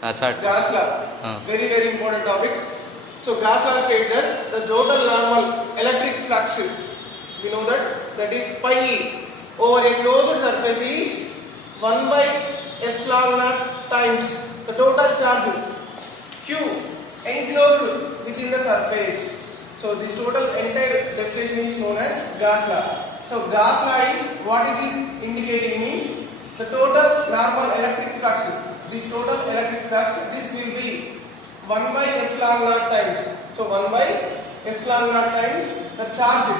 Sir. Gas law. Very important topic. So gas law states that the total normal electric flux, we know that is pi E over a closed surface is 1 by epsilon naught times the total charge Q enclosed within the surface. So this total entire definition is known as gas law. So gas law is what is it indicating means the total normal electric flux. This total electric flux, this will be 1 by epsilon naught times. So 1 by epsilon naught times the charge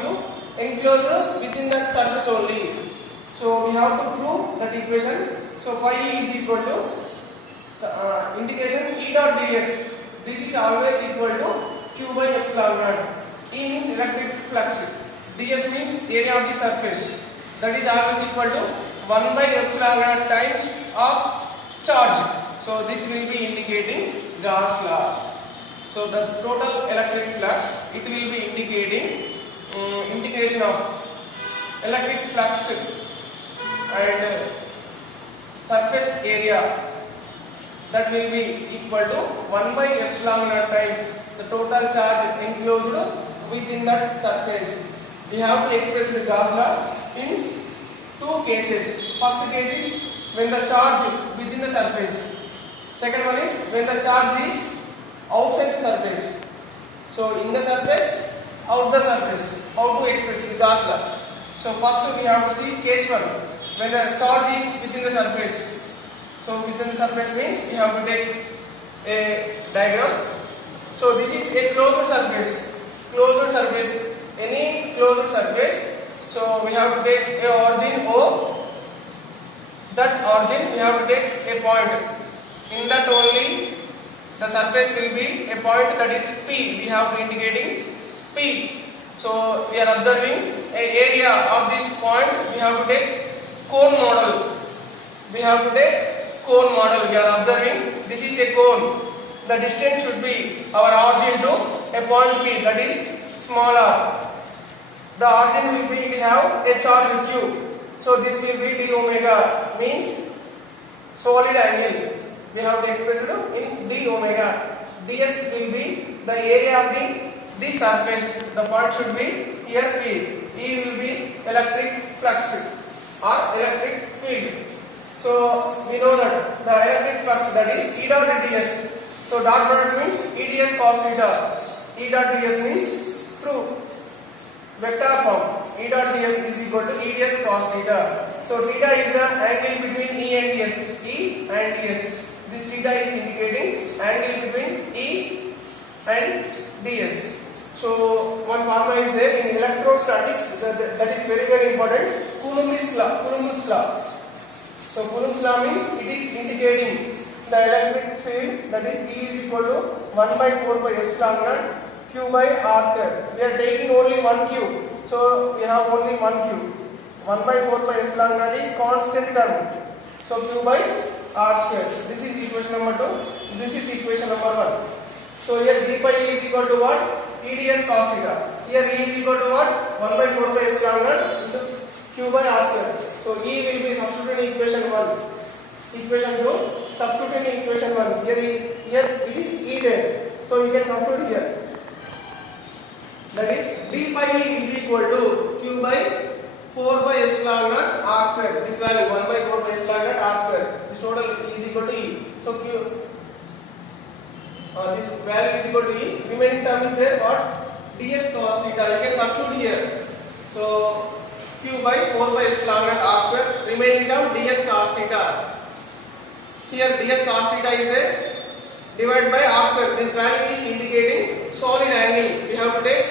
Q enclosed within that surface only. So we have to prove that equation. So phi is equal to integration E dot ds. This is always equal to Q by epsilon naught. E means electric flux. ds means area of the surface. That is always equal to 1 by epsilon naught times of charge. So this will be indicating Gauss law. So the total electric flux, it will be indicating integration of electric flux and surface area, that will be equal to 1 by epsilon naught times the total charge enclosed within that surface. We have to express the Gauss law in two cases. First case is when the charge within the surface. Second one is when the charge is outside the surface. So in the surface, out the surface. How to express the Gauss law? So first we have to see case 1. When the charge is within the surface. So within the surface means we have to take a diagram. So this is a closed surface. Closed surface. Any closed surface. So we have to take a origin O. That origin we have to take a point. In that only the surface will be a point, that is P. We have to indicating P. So we are observing a area of this point. We have to take cone model. We have to take cone model. We are observing this is a cone. The distance should be our origin to a point P, that is small r. The origin will be, we have a charge Q. So this will be d omega, means solid angle. We have to express it in d omega. ds will be the area of the surface. The point should be here P. E will be electric flux or electric field. So we know that the electric flux, that is E dot ds. So dot product means EDS cos theta. E dot ds means through vector form. E dot ds is equal to EDS cos theta. So theta is the angle between E and ds. E and ds. This theta is indicating angle between E and ds. So one formula is there in electrostatics, that is very important. Coulomb's law. So Coulomb's law means it is indicating the electric field, that is E is equal to 1 by 4 by epsilon naught Q by R square. We are taking only one Q. So we have only one Q. 1 by 4 by epsilon naught is constant term. So Q by R square. This is equation number 2. This is equation number 1. So here d pi is equal to what? EDS cos theta. Here E is equal to what? 1 by 4 by epsilon naught into Q by R square. So E will be substituted in equation 1. Equation 2, substitute in equation 1. Here it is E there. So you can substitute here. That is d pi is equal to Q by 4 by epsilon naught R square. This value 1 by 4 by epsilon naught R square. This total is equal to E. So this value is equal to E. Remaining term is there, what? ds cos theta. You can substitute here. So Q by 4 by epsilon naught R square. Remaining term ds cos theta. Here ds cos theta is there. Divided by R square. This value is indicating solid angle. We have to take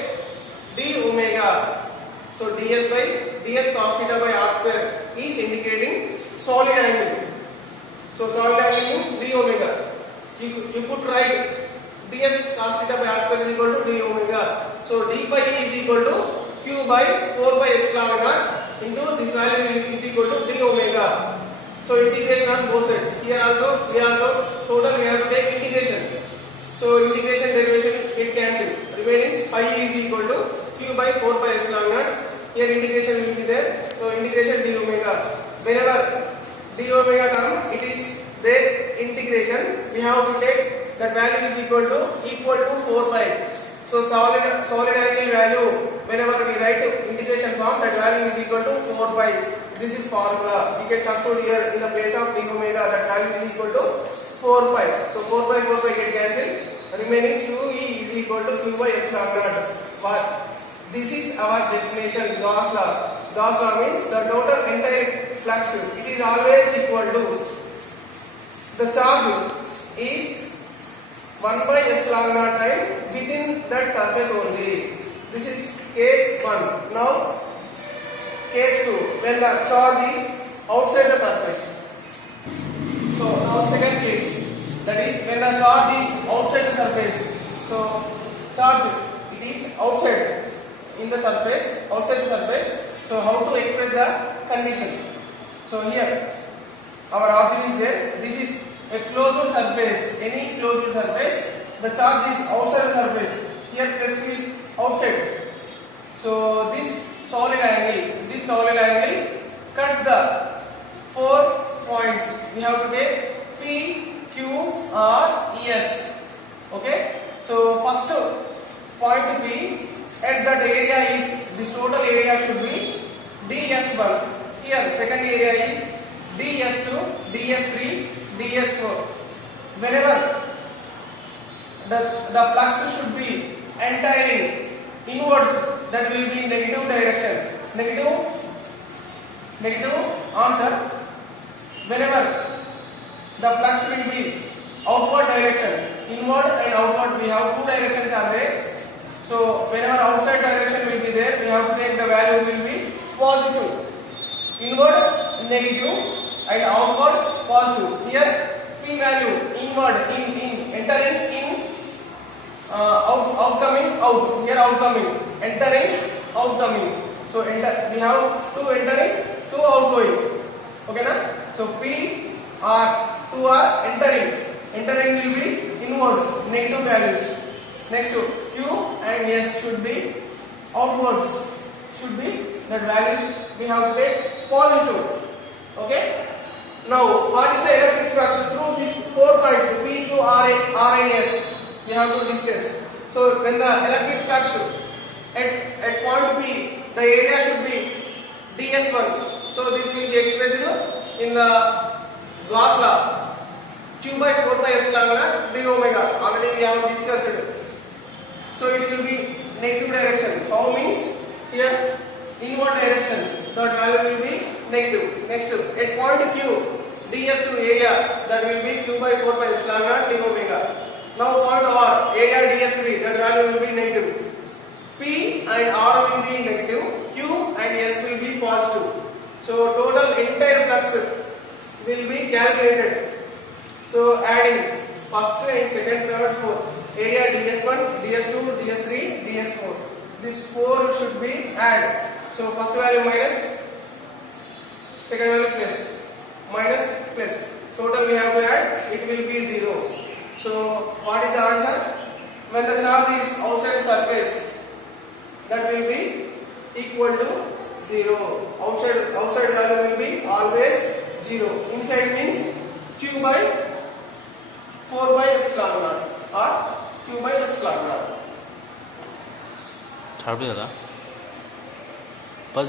d omega. So ds cos theta by R square is indicating solid angle. So solid angle means d omega. You could write ds cos theta by R square is equal to d omega. So d pi is equal to Q by 4 by epsilon naught into this value is equal to d omega. So integration on both sides. Here also total we have to take integration. So integration derivation it cancel. Remaining pi is equal to Q by 4 by epsilon naught. Here integration will be there. So integration d omega. Whenever d omega term it is there integration, we have to take that value is equal to 4 pi. So solid angle value, whenever we write integration form, that value is equal to 4 pi. This is formula. We can substitute here in the place of d omega. That value is equal to 4 pi. So 4 pi get cancelled. Remaining QE is equal to Q by epsilon naught. But this is our definition, Gauss law. Gauss law means the total entire flux. It is always equal to the charge is 1 by epsilon naught time within that surface only. This is case 1. Now case 2, when the charge is outside the surface. So now second case, that is when the charge is outside the surface. So charge it is outside in the surface, outside the surface. So how to express the condition? So here our object is there. This is a closed surface. Any closed surface, the charge is outside the surface. Here press is outside. So this solid angle cuts the 4 points. We have to take P, Q, R, S. Okay. So first point P at that area is, this total area should be DS1. Here second area is DS2, DS3, DS4. Whenever the flux should be entering inwards, that will be negative direction. Negative answer. Whenever the flux will be outward direction, inward and outward, we have two directions are there. So whenever outside direction will be there, we have to take the value will be positive. Inward negative and outward positive. Here P value inward in entering in, outcoming out. Here outcoming, entering outcoming. So we have two entering, two outgoing. Okay na? So P R, two are entering. Entering will be inward, negative values. Next Q and S should be outwards. Should be that values we have to take positive. Okay. Now what is the electric flux through these 4 points P, Q, R and S? We have to discuss. So when the electric flux at point P, the area should be ds1. So this will be expressed in the Gauss law, q by 4 pi epsilon naught d omega. Already we have discussed. So it will be negative direction. How means here inward direction, that value will be negative. Next, at point Q, ds2 area, that will be q by 4 pi epsilon naught d omega. Now point R, area ds3, that value will be negative. P and R will be negative, Q and S will be positive. So total entire flux will be calculated. So adding first and second, third, fourth, area ds1, ds2, ds3, ds4. This 4 should be added. So first value minus, second value plus, minus plus. Total we have to add, it will be 0. So what is the answer? When the charge is outside surface, that will be equal to 0. Outside value will be always 0. Inside means q by 4 by epsilon naught or q by epsilon naught. बस